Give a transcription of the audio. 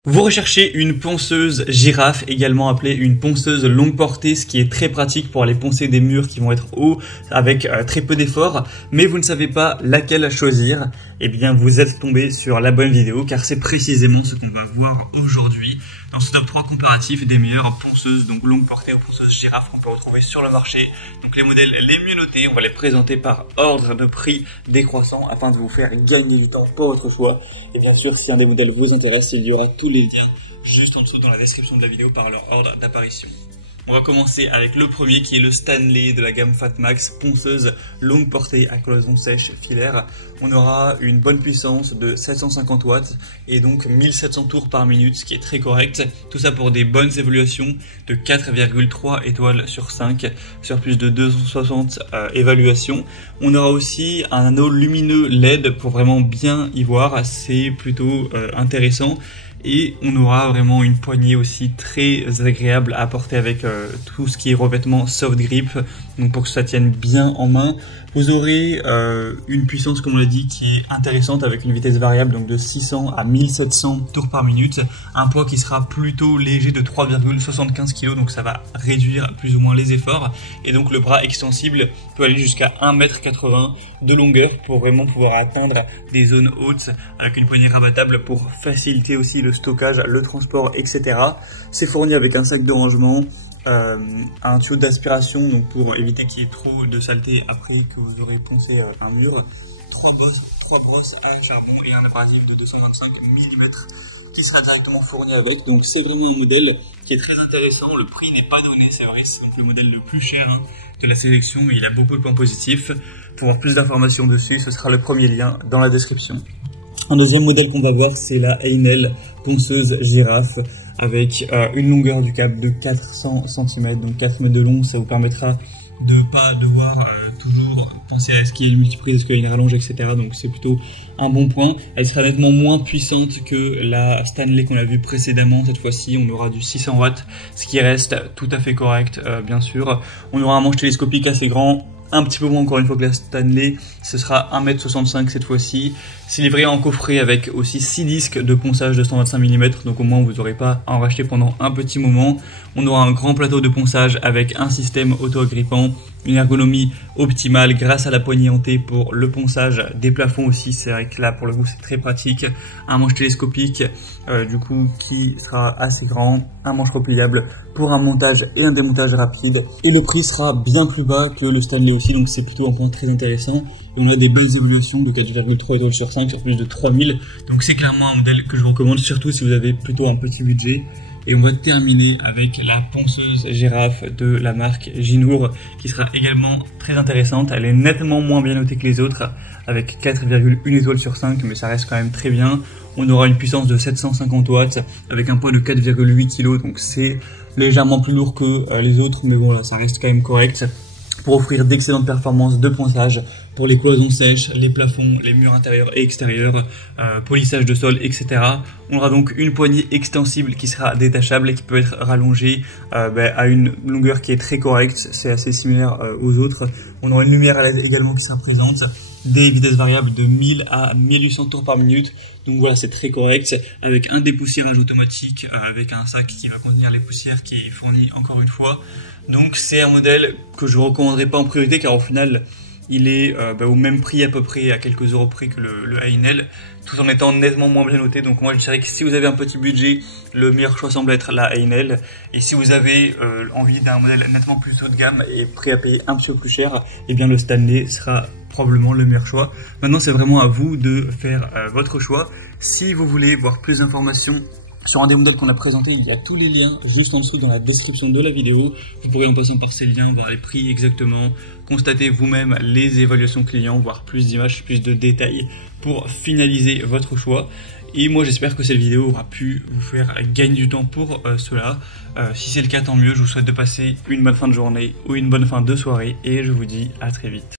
Vous recherchez une ponceuse girafe, également appelée une ponceuse longue portée, ce qui est très pratique pour aller poncer des murs qui vont être hauts avec très peu d'efforts, mais vous ne savez pas laquelle choisir. Eh bien, vous êtes tombé sur la bonne vidéo, car c'est précisément ce qu'on va voir aujourd'hui dans ce top 3 comparatif des meilleures ponceuses, donc longue portée ou ponceuses girafes qu'on peut retrouver sur le marché. Donc les modèles les mieux notés, on va les présenter par ordre de prix décroissant afin de vous faire gagner du temps pour votre choix. Et bien sûr, si un des modèles vous intéresse, il y aura tous les liens juste en dessous dans la description de la vidéo par leur ordre d'apparition. On va commencer avec le premier qui est le Stanley de la gamme Fatmax, ponceuse longue portée à cloison sèche filaire. On aura une bonne puissance de 750 watts et donc 1700 tours par minute, ce qui est très correct. Tout ça pour des bonnes évaluations de 4,3 étoiles sur 5 sur plus de 260 évaluations. On aura aussi un anneau lumineux LED pour vraiment bien y voir, c'est plutôt intéressant. Et on aura vraiment une poignée aussi très agréable à porter avec tout ce qui est revêtement soft grip, donc pour que ça tienne bien en main. Vous aurez une puissance, comme on l'a dit, qui est intéressante avec une vitesse variable donc de 600 à 1700 tours par minute. Un poids qui sera plutôt léger de 3,75 kg, donc ça va réduire plus ou moins les efforts. Et donc le bras extensible peut aller jusqu'à 1,80 m de longueur pour vraiment pouvoir atteindre des zones hautes avec une poignée rabattable pour faciliter aussi le stockage, le transport, etc. C'est fourni avec un sac de rangement, un tuyau d'aspiration donc pour éviter qu'il y ait trop de saleté après que vous aurez poncé un mur, trois brosses à charbon et un abrasif de 225 mm qui sera directement fourni avec. Donc c'est vraiment un modèle qui est très intéressant. Le prix n'est pas donné, c'est vrai, c'est donc le modèle le plus cher de la sélection, mais il a beaucoup de points positifs. Pour avoir plus d'informations dessus, ce sera le premier lien dans la description. Un deuxième modèle qu'on va voir, c'est la Heinel ponceuse girafe avec une longueur du câble de 400 cm, donc 4 mètres de long. Ça vous permettra de pas devoir toujours penser à ce qu'il y a une multiprise, est-ce qu'il y a une rallonge, etc. Donc c'est plutôt un bon point. Elle sera nettement moins puissante que la Stanley qu'on a vue précédemment. Cette fois-ci, on aura du 600 watts, ce qui reste tout à fait correct, bien sûr. On aura un manche télescopique assez grand, un petit peu moins encore une fois que la Stanley, ce sera 1,65 m cette fois-ci. C'est livré en coffret avec aussi 6 disques de ponçage de 125 mm, donc au moins vous n'aurez pas à en racheter pendant un petit moment. On aura un grand plateau de ponçage avec un système auto-agrippant, une ergonomie optimale grâce à la poignée hantée pour le ponçage des plafonds aussi, c'est vrai que là pour le coup c'est très pratique. Un manche télescopique du coup qui sera assez grand, un manche repliable pour un montage et un démontage rapide, et le prix sera bien plus bas que le Stanley aussi, donc c'est plutôt un point très intéressant. Et on a des belles évolutions de 4,3 étoiles sur 5 sur plus de 3000, donc c'est clairement un modèle que je vous recommande, surtout si vous avez plutôt un petit budget. Et on va terminer avec la ponceuse girafe de la marque Ginour, qui sera également très intéressante. Elle est nettement moins bien notée que les autres, avec 4,1 étoiles sur 5, mais ça reste quand même très bien. On aura une puissance de 750 watts, avec un poids de 4,8 kg, donc c'est légèrement plus lourd que les autres, mais bon là, ça reste quand même correct, pour offrir d'excellentes performances de ponçage pour les cloisons sèches, les plafonds, les murs intérieurs et extérieurs, polissage de sol, etc. On aura donc une poignée extensible qui sera détachable et qui peut être rallongée à une longueur qui est très correcte, c'est assez similaire aux autres. On aura une lumière à LED également qui sera présente, des vitesses variables de 1000 à 1800 tours par minute, donc voilà, c'est très correct, avec un dépoussiérage automatique, avec un sac qui va contenir les poussières qui est fourni encore une fois. Donc c'est un modèle que je ne recommanderais pas en priorité, car au final il est au même prix à peu près, à quelques euros près que le Heinel, tout en étant nettement moins bien noté. Donc moi je dirais que si vous avez un petit budget, le meilleur choix semble être la Heinel. Et si vous avez envie d'un modèle nettement plus haut de gamme et prêt à payer un petit peu plus cher, eh bien le Stanley sera probablement le meilleur choix. Maintenant c'est vraiment à vous de faire votre choix. Si vous voulez voir plus d'informations sur un des modèles qu'on a présenté, il y a tous les liens juste en dessous dans la description de la vidéo. Vous pourrez en passant par ces liens voir les prix exactement, constater vous-même les évaluations clients, voir plus d'images, plus de détails pour finaliser votre choix. Et moi j'espère que cette vidéo aura pu vous faire gagner du temps pour cela. Si c'est le cas, tant mieux. Je vous souhaite de passer une bonne fin de journée ou une bonne fin de soirée et je vous dis à très vite.